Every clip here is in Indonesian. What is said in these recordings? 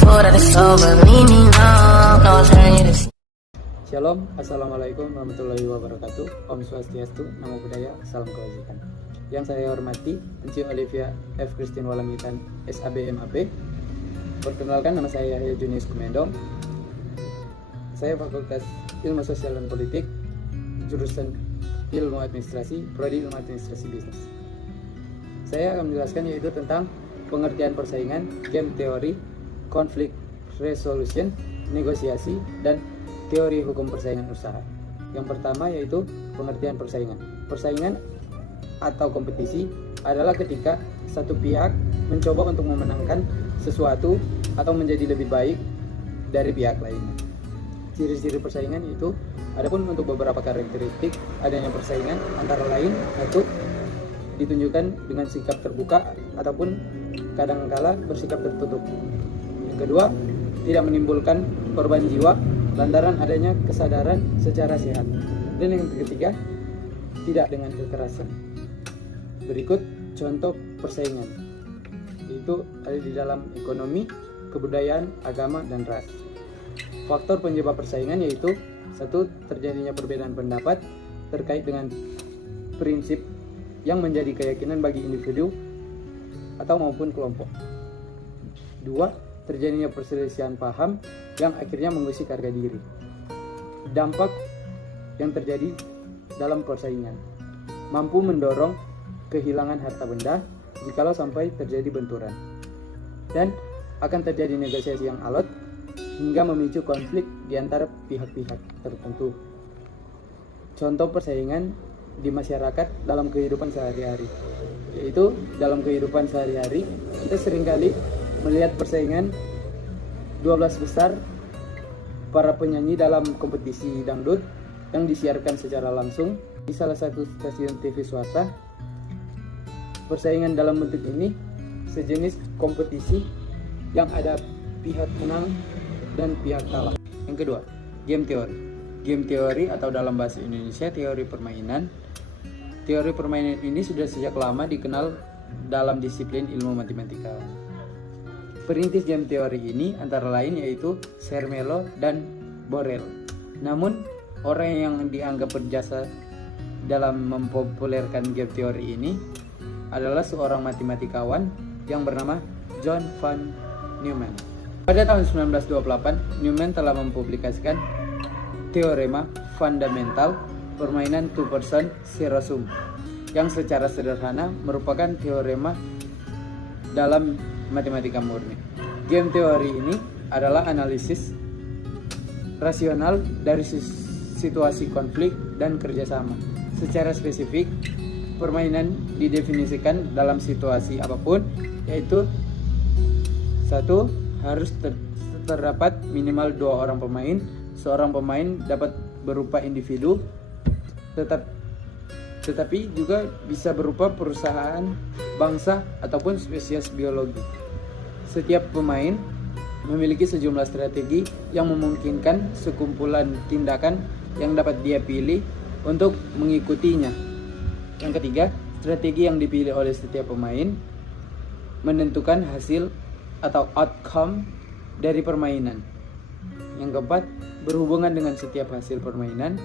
fool that it's over. Leave me alone. No, I'm turning you to Shalom, Assalamualaikum warahmatullahi wabarakatuh. Om Swastiastu, Namo Buddhaya, Salam Kebajikan. Yang saya hormati, Enci Olivia F. Christine Walangitan, SABMAP. Perkenalkan, nama saya Yahya Junius Kumendong. Saya Fakultas Ilmu Sosial dan Politik, jurusan Ilmu Administrasi, Prodi Ilmu Administrasi Bisnis. Saya akan menjelaskan yaitu tentang pengertian persaingan, game teori, konflik resolution, negosiasi, dan teori hukum persaingan usaha. Yang pertama yaitu pengertian persaingan. Persaingan atau kompetisi adalah ketika satu pihak mencoba untuk memenangkan sesuatu atau menjadi lebih baik dari pihak lainnya. Ciri-ciri persaingan itu adapun untuk beberapa karakteristik adanya persaingan antara lain satu, ditunjukkan dengan sikap terbuka ataupun kadangkala bersikap tertutup. Yang kedua, tidak menimbulkan korban jiwa lantaran adanya kesadaran secara sehat. Dan yang ketiga, tidak dengan kekerasan. Berikut contoh persaingan, yaitu ada di dalam ekonomi, kebudayaan, agama, dan ras. Faktor penyebab persaingan yaitu satu, terjadinya perbedaan pendapat terkait dengan prinsip yang menjadi keyakinan bagi individu atau maupun kelompok. Dua, terjadinya perselisihan paham yang akhirnya mengusik harga diri. Dampak yang terjadi dalam persaingan mampu mendorong kehilangan harta benda jikalau sampai terjadi benturan, dan akan terjadi negosiasi yang alot hingga memicu konflik di antara pihak-pihak tertentu. Contoh persaingan di masyarakat dalam kehidupan sehari-hari, yaitu dalam kehidupan sehari-hari kita seringkali melihat persaingan 12 besar para penyanyi dalam kompetisi dangdut yang disiarkan secara langsung di salah satu stasiun TV swasta. Persaingan dalam bentuk ini sejenis kompetisi yang ada pihak menang dan pihak kalah. Yang kedua, game teori. Game teori atau dalam bahasa Indonesia teori permainan. Teori permainan ini sudah sejak lama dikenal dalam disiplin ilmu matematika. Perintis game teori ini antara lain yaitu Zermelo dan Borel. Namun, orang yang dianggap berjasa dalam mempopulerkan game teori ini adalah seorang matematikawan yang bernama John von Neumann. Pada tahun 1928, Neumann telah mempublikasikan teorema fundamental permainan two-person zero sum, yang secara sederhana merupakan teorema dalam matematika murni. Game teori ini adalah analisis rasional dari situasi konflik dan kerjasama. Secara spesifik, permainan didefinisikan dalam situasi apapun, yaitu satu, harus terdapat minimal 2 orang pemain. Seorang pemain dapat berupa individu, tetapi juga bisa berupa perusahaan, bangsa, ataupun spesies biologi. Setiap pemain memiliki sejumlah strategi yang memungkinkan sekumpulan tindakan yang dapat dia pilih untuk mengikutinya. Yang ketiga, strategi yang dipilih oleh setiap pemain menentukan hasil atau outcome dari permainan. Yang keempat, berhubungan dengan setiap hasil permainan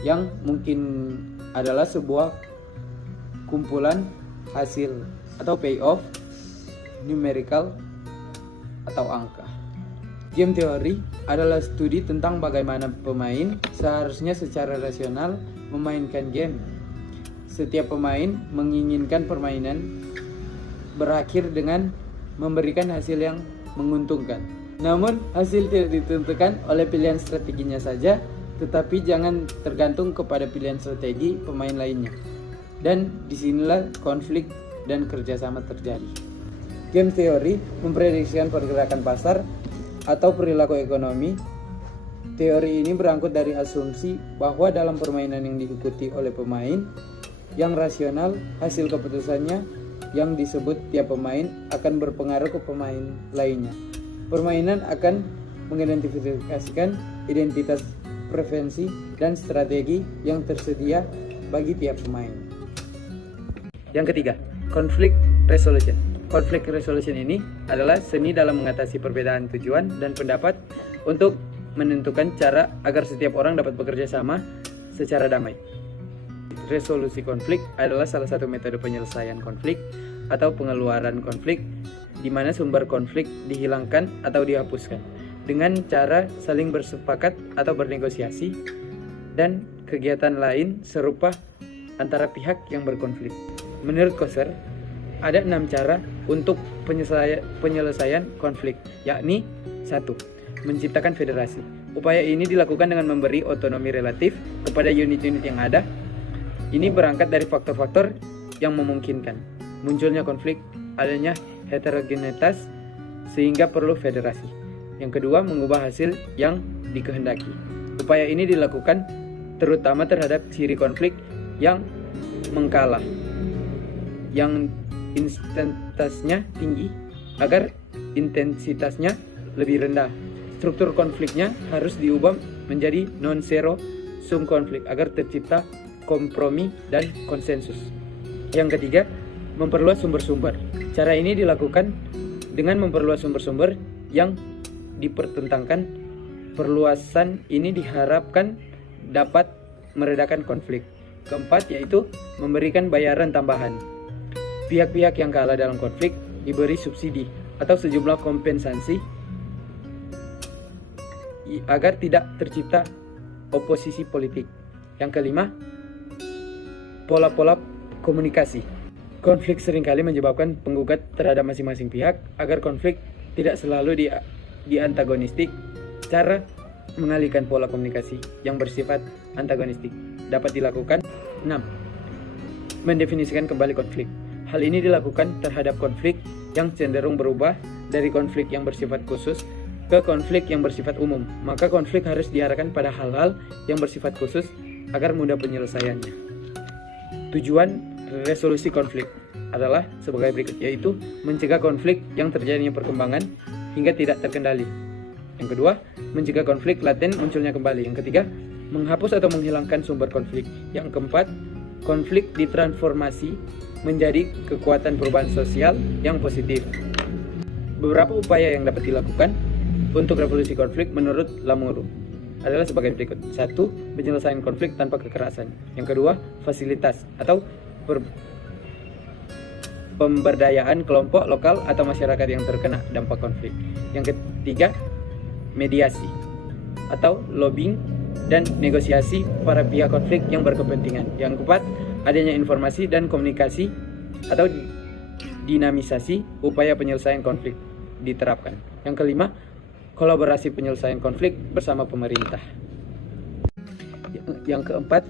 yang mungkin adalah sebuah kumpulan hasil atau payoff, numerical atau angka. Game teori adalah studi tentang bagaimana pemain seharusnya secara rasional memainkan game. Setiap pemain menginginkan permainan berakhir dengan memberikan hasil yang menguntungkan. Namun, hasil tidak ditentukan oleh pilihan strateginya saja, tetapi jangan tergantung kepada pilihan strategi pemain lainnya. Dan disinilah konflik dan kerjasama terjadi. Game teori memprediksikan pergerakan pasar atau perilaku ekonomi. Teori ini berangkat dari asumsi bahwa dalam permainan yang diikuti oleh pemain yang rasional, hasil keputusannya yang disebut tiap pemain akan berpengaruh ke pemain lainnya. Permainan akan mengidentifikasikan identitas, preferensi, dan strategi yang tersedia bagi tiap pemain. Yang ketiga, konflik resolution. Conflict resolution ini adalah seni dalam mengatasi perbedaan tujuan dan pendapat untuk menentukan cara agar setiap orang dapat bekerja sama secara damai. Resolusi konflik adalah salah satu metode penyelesaian konflik atau pengeluaran konflik di mana sumber konflik dihilangkan atau dihapuskan dengan cara saling bersepakat atau bernegosiasi dan kegiatan lain serupa antara pihak yang berkonflik. Menurut Koser, ada 6 cara untuk penyelesaian konflik, yakni 1. Menciptakan federasi. Upaya ini dilakukan dengan memberi otonomi relatif kepada unit-unit yang ada. Ini berangkat dari faktor-faktor yang memungkinkan munculnya konflik, adanya heterogenitas sehingga perlu federasi. Yang kedua, mengubah hasil yang dikehendaki. Upaya ini dilakukan terutama terhadap ciri konflik yang mengkalah, yang intensitasnya tinggi agar intensitasnya lebih rendah. Struktur konfliknya harus diubah menjadi non-zero sum konflik agar tercipta kompromi dan konsensus. Yang ketiga, memperluas sumber-sumber. Cara ini dilakukan dengan memperluas sumber-sumber yang dipertentangkan. Perluasan ini diharapkan dapat meredakan konflik. Keempat, yaitu memberikan bayaran tambahan. Pihak-pihak yang kalah dalam konflik diberi subsidi atau sejumlah kompensasi agar tidak tercipta oposisi politik. Yang kelima, pola-pola komunikasi. Konflik seringkali menyebabkan penggugat terhadap masing-masing pihak. Agar konflik tidak selalu diantagonistik, cara mengalihkan pola komunikasi yang bersifat antagonistik dapat dilakukan. 6. Mendefinisikan kembali konflik. Hal ini dilakukan terhadap konflik yang cenderung berubah dari konflik yang bersifat khusus ke konflik yang bersifat umum. Maka konflik harus diarahkan pada hal-hal yang bersifat khusus agar mudah penyelesaiannya. Tujuan resolusi konflik adalah sebagai berikut, yaitu mencegah konflik yang terjadinya perkembangan hingga tidak terkendali. Yang kedua, mencegah konflik laten munculnya kembali. Yang ketiga, menghapus atau menghilangkan sumber konflik. Yang keempat, konflik ditransformasi menjadi kekuatan perubahan sosial yang positif. Beberapa upaya yang dapat dilakukan untuk revolusi konflik menurut Lamuru adalah sebagai berikut. 1. Penyelesaian konflik tanpa kekerasan. Yang kedua, fasilitas atau pemberdayaan kelompok lokal atau masyarakat yang terkena dampak konflik. Yang ketiga, mediasi atau lobbying dan negosiasi para pihak konflik yang berkepentingan. Yang keempat, adanya informasi dan komunikasi atau dinamisasi upaya penyelesaian konflik diterapkan. Yang kelima, kolaborasi penyelesaian konflik bersama pemerintah. Yang keempat,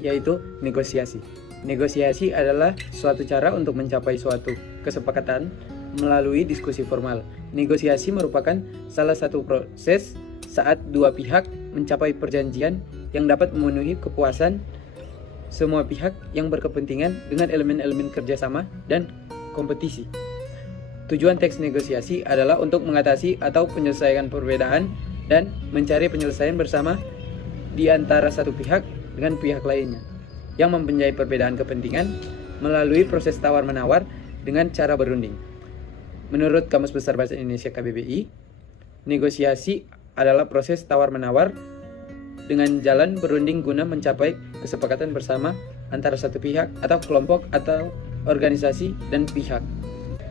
yaitu negosiasi. Negosiasi adalah suatu cara untuk mencapai suatu kesepakatan melalui diskusi formal. Negosiasi merupakan salah satu proses saat dua pihak mencapai perjanjian yang dapat memenuhi kepuasan semua pihak yang berkepentingan dengan elemen-elemen kerjasama dan kompetisi. Tujuan teks negosiasi adalah untuk mengatasi atau menyelesaikan perbedaan dan mencari penyelesaian bersama di antara satu pihak dengan pihak lainnya yang mempunyai perbedaan kepentingan melalui proses tawar-menawar dengan cara berunding. Menurut Kamus Besar Bahasa Indonesia KBBI, negosiasi adalah proses tawar-menawar dengan jalan berunding guna mencapai kesepakatan bersama antara satu pihak atau kelompok atau organisasi dan pihak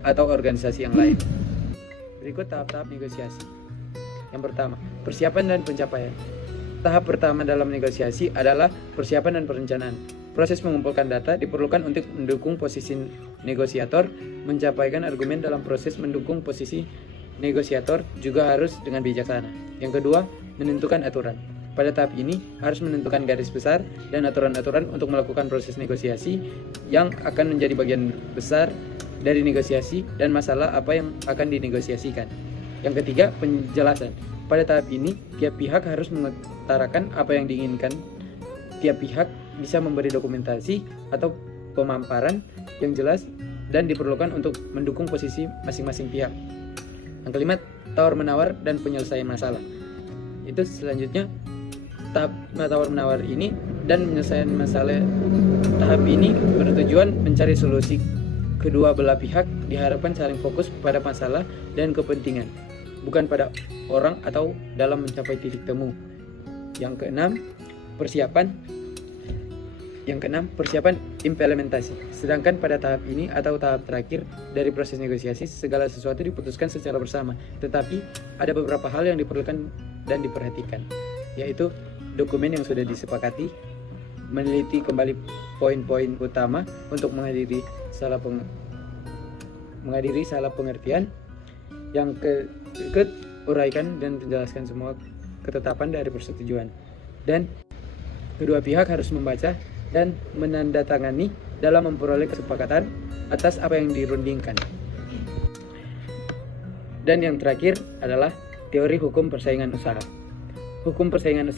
atau organisasi yang lain. Berikut tahap-tahap negosiasi. Yang pertama, persiapan dan pencapaian. Tahap pertama dalam negosiasi adalah persiapan dan perencanaan. Proses mengumpulkan data diperlukan untuk mendukung posisi negosiator. Mencapaikan argumen dalam proses mendukung posisi negosiator juga harus dengan bijaksana. Yang kedua, menentukan aturan. Pada tahap ini harus menentukan garis besar dan aturan-aturan untuk melakukan proses negosiasi yang akan menjadi bagian besar dari negosiasi dan masalah apa yang akan dinegosiasikan. Yang ketiga, penjelasan. Pada tahap ini, tiap pihak harus mengutarakan apa yang diinginkan. Tiap pihak bisa memberi dokumentasi atau pemaparan yang jelas dan diperlukan untuk mendukung posisi masing-masing pihak. Yang kelima, tawar-menawar dan penyelesaian masalah. Itu selanjutnya tahap tawar-menawar ini dan penyelesaian masalah. Tahap ini bertujuan mencari solusi kedua belah pihak diharapkan saling fokus pada masalah dan kepentingan, bukan pada orang atau dalam mencapai titik temu. Yang keenam, persiapan implementasi. Sedangkan pada tahap ini atau tahap terakhir dari proses negosiasi, segala sesuatu diputuskan secara bersama, tetapi ada beberapa hal yang diperlukan dan diperhatikan, yaitu dokumen yang sudah disepakati, meneliti kembali poin-poin utama untuk menghadiri salah pengertian. Yang uraikan dan menjelaskan semua ketetapan dari persetujuan. Dan kedua pihak harus membaca dan menandatangani dalam memperoleh kesepakatan atas apa yang dirundingkan. Dan yang terakhir adalah teori hukum persaingan usaha. Hukum persaingan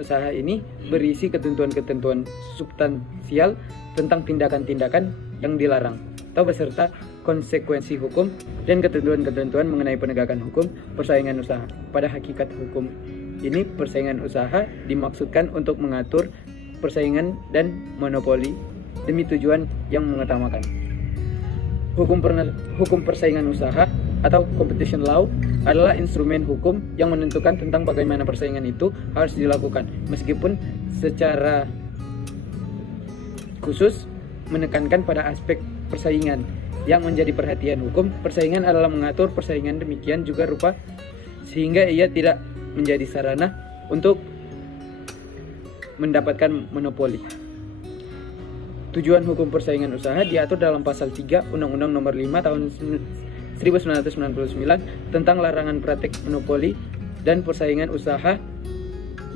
usaha ini berisi ketentuan-ketentuan substansial tentang tindakan-tindakan yang dilarang atau beserta konsekuensi hukum dan ketentuan-ketentuan mengenai penegakan hukum persaingan usaha. Pada hakikat hukum ini, persaingan usaha dimaksudkan untuk mengatur persaingan dan monopoli demi tujuan yang mengutamakan. Hukum persaingan usaha atau competition law adalah instrumen hukum yang menentukan tentang bagaimana persaingan itu harus dilakukan, meskipun secara khusus menekankan pada aspek persaingan. Yang menjadi perhatian hukum persaingan adalah mengatur persaingan demikian juga rupa sehingga ia tidak menjadi sarana untuk mendapatkan monopoli. Tujuan hukum persaingan usaha diatur dalam pasal 3 Undang-Undang Nomor 5 Tahun 1999 tentang larangan praktik monopoli dan persaingan usaha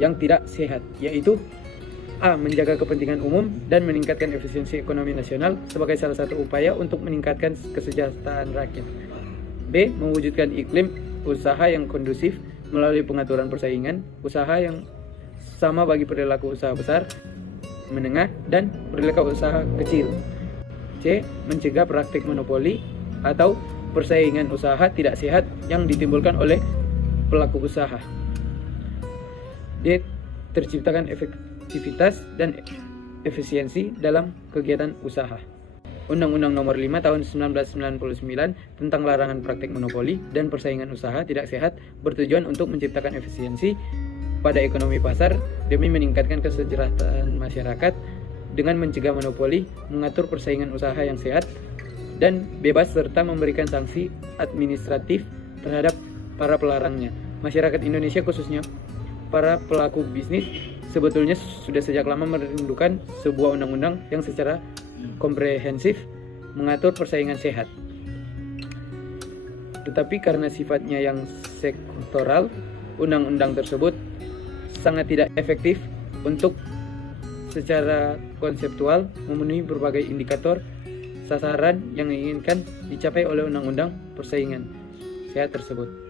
yang tidak sehat, yaitu A. Menjaga kepentingan umum dan meningkatkan efisiensi ekonomi nasional sebagai salah satu upaya untuk meningkatkan kesejahteraan rakyat. B. Mewujudkan iklim usaha yang kondusif melalui pengaturan persaingan usaha yang sama bagi perilaku usaha besar, menengah, dan perilaku usaha kecil. C. Mencegah praktik monopoli atau persaingan usaha tidak sehat yang ditimbulkan oleh pelaku usaha. D. Terciptakan efektivitas dan efisiensi dalam kegiatan usaha. Undang-Undang Nomor 5 Tahun 1999 tentang larangan praktik monopoli dan persaingan usaha tidak sehat bertujuan untuk menciptakan efisiensi pada ekonomi pasar demi meningkatkan kesejahteraan masyarakat dengan mencegah monopoli, mengatur persaingan usaha yang sehat dan bebas serta memberikan sanksi administratif terhadap para pelarangnya. Masyarakat Indonesia khususnya para pelaku bisnis sebetulnya sudah sejak lama merindukan sebuah undang-undang yang secara komprehensif mengatur persaingan sehat. Tetapi karena sifatnya yang sektoral, undang-undang tersebut sangat tidak efektif untuk secara konseptual memenuhi berbagai indikator sasaran yang diinginkan dicapai oleh undang-undang persaingan sehat tersebut.